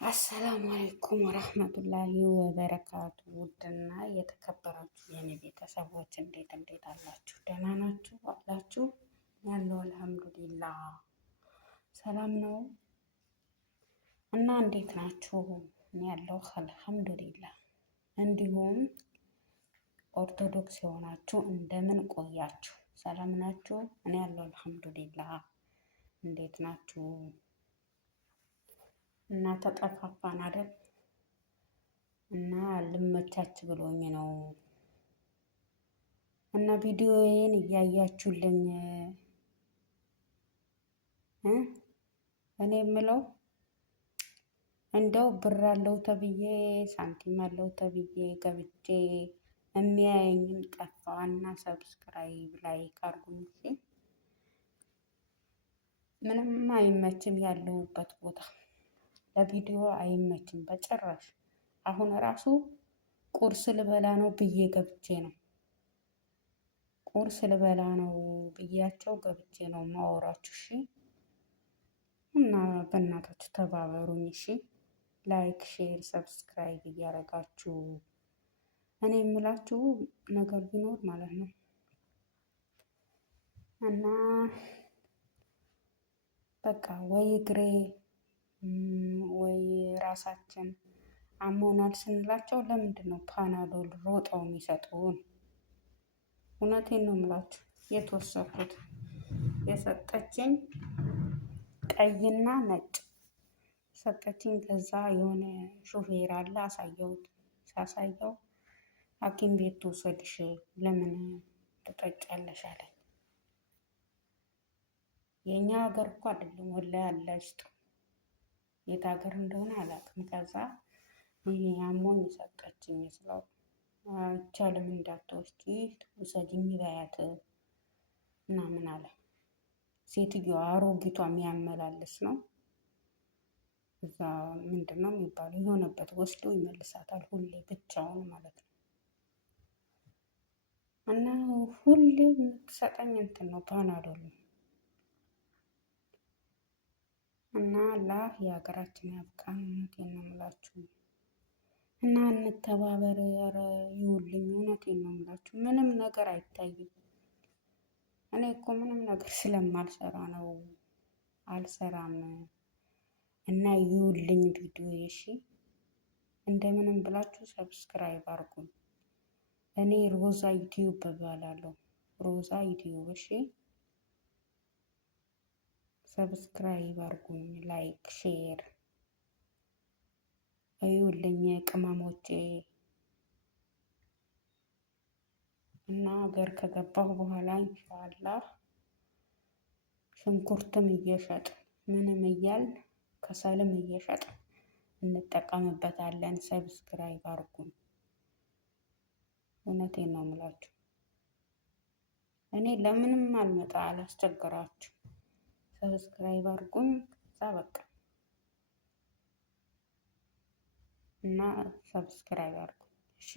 አሰላሙ አለይኩም ወረህመቱላሂ ወበረካቱ። ውድና የተከበራችሁ የኔ ቤተሰቦች እንዴት አላችሁ? ደህና ናችሁ አላችሁ? ያለው አልሐምዱሊላህ ሰላም ነው እና እንዴት ናችሁ? እኔ ያለው አልሐምዱሊላህ። እንዲሁም ኦርቶዶክስ የሆናችሁ እንደምን ቆያችሁ? ሰላም ናችሁ? እኔ ያለው አልሐምዱሊላህ። እንዴት ናችሁ? እና ተጠፋፋን አይደል? እና ልመቻች ብሎኝ ነው። እና ቪዲዮዬን እያያችሁልኝ እኔ የምለው እንደው ብር አለው ተብዬ ሳንቲም አለው ተብዬ ገብቼ የሚያየኝም ጠፋና ሰብስክራይብ ላይክ አድርጉኝ። ምንም አይመችም ያለሁበት ቦታ ለቪዲዮ አይመችም በጭራሽ። አሁን ራሱ ቁርስ ልበላ ነው ብዬ ገብቼ ነው። ቁርስ ልበላ ነው ብያቸው ገብቼ ነው ማወራችሁ። እሺ፣ እና በእናታችሁ ተባበሩኝ። እሺ፣ ላይክ፣ ሼር፣ ሰብስክራይብ እያደረጋችሁ እኔ የምላችሁ ነገር ቢኖር ማለት ነው እና በቃ ወይ እግሬ ወይ ራሳችን አሞናል ስንላቸው ለምንድን ነው ፓናዶል ሮጠው የሚሰጡን? እውነቴን ነው የምላችሁ። የተወሰድኩት የሰጠችኝ ቀይና ነጭ ሰጠችኝ። ከዛ የሆነ ሹፌር አለ አሳየሁት። ሳሳየው ሐኪም ቤት ትውሰድሽ ለምን ትጠጫለሽ አለኝ። የእኛ ሀገር እኮ አይደለም ወላሂ አለ ይስጥ የት ሀገር እንደሆነ አላውቅም። ከዛ ይሄ አሞኝ ሰጠችኝ ስለው አይቻልም እንዳትወስጂ ውሰጂኝ በያት ምናምን አለ። ሴትዮዋ አሮጊቷ የሚያመላልስ ነው። እዛ ምንድን ነው የሚባለው የሆነበት ወስዶ ይመልሳታል ሁሌ ብቻውን ማለት ነው። እና ሁሌ የምትሰጠኝ እንትን ነው ፓናዶል ነው። እና አላህ የሀገራችን ያብቃን። እውነቴን ነው የምላችሁ። እና እንተባበር። ኧረ ይውልኝ፣ እውነቴን ነው የምላችሁ። ምንም ነገር አይታይም። እኔ እኮ ምንም ነገር ስለማልሰራ ነው አልሰራም። እና ይውልኝ ቪዲዮ። እሺ፣ እንደምንም ብላችሁ ሰብስክራይብ አድርጉኝ። እኔ ሮዛ ዩቲዩብ እባላለሁ። ሮዛ ዩቲዩብ። እሺ፣ ሰብስክራይብ አድርጉኝ፣ ላይክ ሼር እዩልኝ ቅመሞቼ። እና ሀገር ከገባሁ በኋላ ኢንሻአላህ ሽንኩርትም እየሸጥ ምንም እያል ከሰልም እየሸጥ እንጠቀምበታለን። ሰብስክራይብ አድርጉኝ። እውነቴን ነው የምላችሁ። እኔ ለምንም አልመጣ አላስቸግራችሁ። ሰብስክራይብ አድርጉኝ። ከዛ በቃ እና ሰብስክራይብ አድርጉኝ። እሺ፣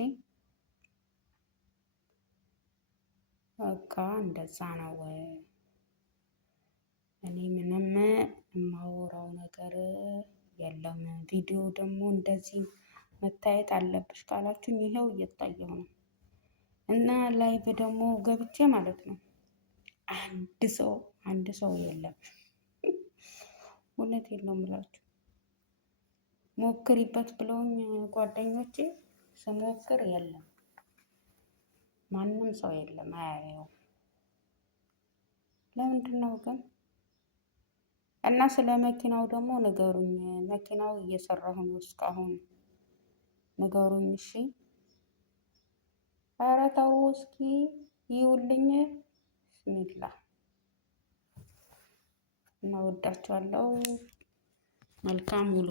በቃ እንደዛ ነው። እኔ ምንም የማወራው ነገር የለም። ቪዲዮ ደግሞ እንደዚህ መታየት አለብሽ ካላችሁኝ ይኸው እየታየሁ ነው። እና ላይቭ ደግሞ ገብቼ ማለት ነው አንድ ሰው የለም። እውነቴን ነው የምላችሁ። ሞክሪበት ብለውኝ ጓደኞቼ ስሞክር የለም፣ ማንም ሰው የለም፣ አያየው። ለምንድን ነው ግን? እና ስለ መኪናው ደግሞ ንገሩኝ። መኪናው እየሰራሁ ነው እስካሁን፣ ንገሩኝ። እሺ፣ ኧረ ተው እስኪ ይውልኝ። ብስሚላ። እና ወዳችኋለሁ። መልካም ውሎ